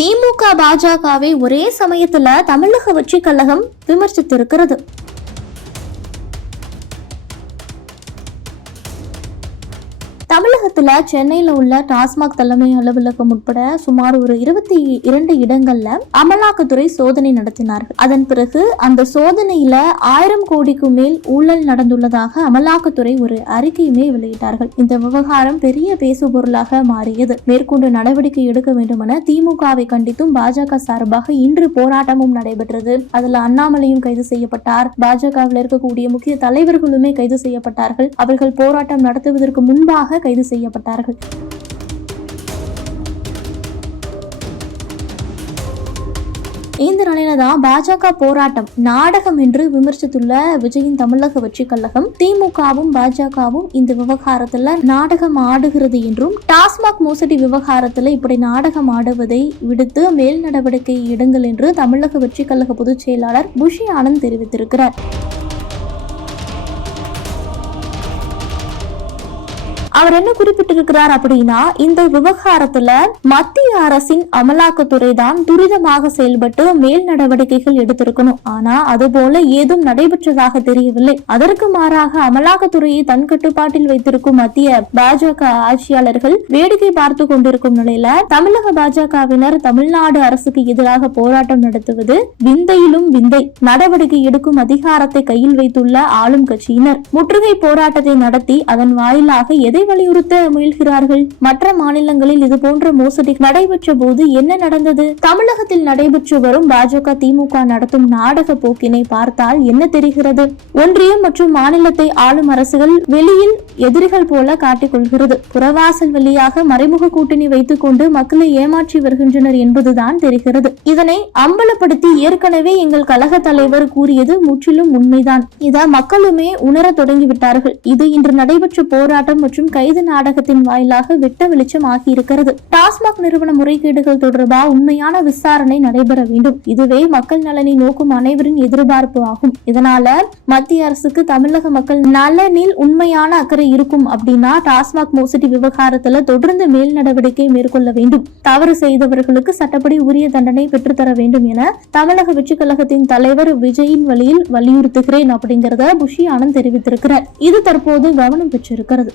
திமுக பாஜகவை ஒரே சமயத்துல தமிழக வெற்றி கழகம் விமர்சித்திருக்கிறது. தமிழகத்தில் சென்னையில் உள்ள டாஸ்மாக் தலைமை அலுவலகம் உட்பட சுமார் ஒரு இருபத்தி இரண்டு இடங்கள்ல அமலாக்கத்துறை சோதனை நடத்தினார்கள். அதன் பிறகு அந்த சோதனையில ஆயிரம் கோடிக்கு மேல் ஊழல் நடந்துள்ளதாக அமலாக்கத்துறை ஒரு அறிக்கையுமே வெளியிட்டார்கள். இந்த விவகாரம் பெரிய பேசுபொருளாக மாறியது. மேற்கொண்டு நடவடிக்கை எடுக்க வேண்டும் என திமுகவை கண்டித்தும் பாஜக சார்பாக இன்று போராட்டமும் நடைபெற்றது. அதுல அண்ணாமலையும் கைது செய்யப்பட்டார். பாஜகவில் இருக்கக்கூடிய முக்கிய தலைவர்களுமே கைது செய்யப்பட்டார்கள். அவர்கள் போராட்டம் நடத்துவதற்கு முன்பாக கைது செய்யப்பட்டார்கள். இந்த நிலையில தான் பாஜக போராட்டம் நாடகம் என்று விமர்சித்துள்ள விஜயின் தமிழக வெற்றி கழகம் திமுகவும் பாஜகவும் இந்த விவகாரத்துல நாடகம் ஆடுகிறது என்றும் டாஸ்மாக் மோசடி விவகாரத்துல இப்படி நாடகம் ஆடுவதை விடுத்து மேல் நடவடிக்கை எடுங்கள் என்று தமிழக வெற்றி கழக பொதுச் செயலாளர் புஷி ஆனந்த் தெரிவித்திருக்கிறார். அவர் என்ன குறிப்பிட்டிருக்கிறார் அப்படின்னா இந்த விவகாரத்துல மத்திய அரசின் அமலாக்கத்துறை தான் துரிதமாக செயல்பட்டு மேல் நடவடிக்கைகள் எடுத்திருக்கணும். ஆனா அதுபோல ஏதும் நடைபெற்றதாக தெரியவில்லை. அதற்கு மாறாக அமலாக்கத்துறையை தன் கட்டுப்பாட்டில் வைத்திருக்கும் மத்திய பாஜக ஆட்சியாளர்கள் வேடிக்கை பார்த்து கொண்டிருக்கும் நிலையில தமிழக பாஜகவினர் தமிழ்நாடு அரசுக்கு எதிராக போராட்டம் நடத்துவது விந்தையிலும் விந்தை. நடவடிக்கை எடுக்கும் அதிகாரத்தை கையில் வைத்துள்ள ஆளும் கட்சியினர். முற்றுகை போராட்டத்தை நடத்தி அதன் வாயிலாக எதை வலியுறுத்த முயல்கிறார்கள். மற்ற மாநிலங்களில் இது போன்ற மோசடி நடைபெற்ற போது என்ன நடந்தது? தமிழகத்தில் நடைபெற்று வரும் பாஜக திமுக நடத்தும் நாடக போக்கினை பார்த்தால் என்ன தெரிகிறது? ஒன்றியம் மற்றும் மாநிலத்தை ஆளும் அரசுகள் வெளியில் எதிரிகள் போல காட்டிக் கொள்கிறது. புறவாசல் வழியாக மறைமுக கூட்டணி வைத்துக் கொண்டு மக்களை ஏமாற்றி வருகின்றனர் என்பதுதான் தெரிகிறது. இதனை அம்பலப்படுத்தி ஏற்கனவே எங்கள் கழக தலைவர் கூறியது முற்றிலும் உண்மைதான். இத மக்களுமே உணர தொடங்கிவிட்டார்கள். இது இன்று நடைபெற்ற போராட்டம் மற்றும் கைது நாடகத்தின் வாயிலாக வெட்ட வெளிச்சம் ஆகியிருக்கிறது. டாஸ்மாக் நிறுவன முறைகேடுகள் தொடர்பாக உண்மையான விசாரணை நடைபெற வேண்டும். இதுவே மக்கள் நலனை நோக்கும் அனைவரின் எதிர்பார்ப்பு ஆகும். இதனால மத்திய அரசுக்கு தமிழக மக்கள் நலனில் உண்மையான அக்கறை இருக்கும் அப்படின்னா டாஸ்மாக் மோசடி விவகாரத்துல தொடர்ந்து மேல் நடவடிக்கை மேற்கொள்ள வேண்டும். தவறு செய்தவர்களுக்கு சட்டப்படி உரிய தண்டனை பெற்றுத்தர வேண்டும் என தமிழக வெற்றி கழகத்தின் தலைவர் விஜயின் வழியில் வலியுறுத்துகிறேன் அப்படிங்கறத புஷி ஆனந்த் தெரிவித்திருக்கிறார். இது தற்போது கவனம் பெற்றிருக்கிறது.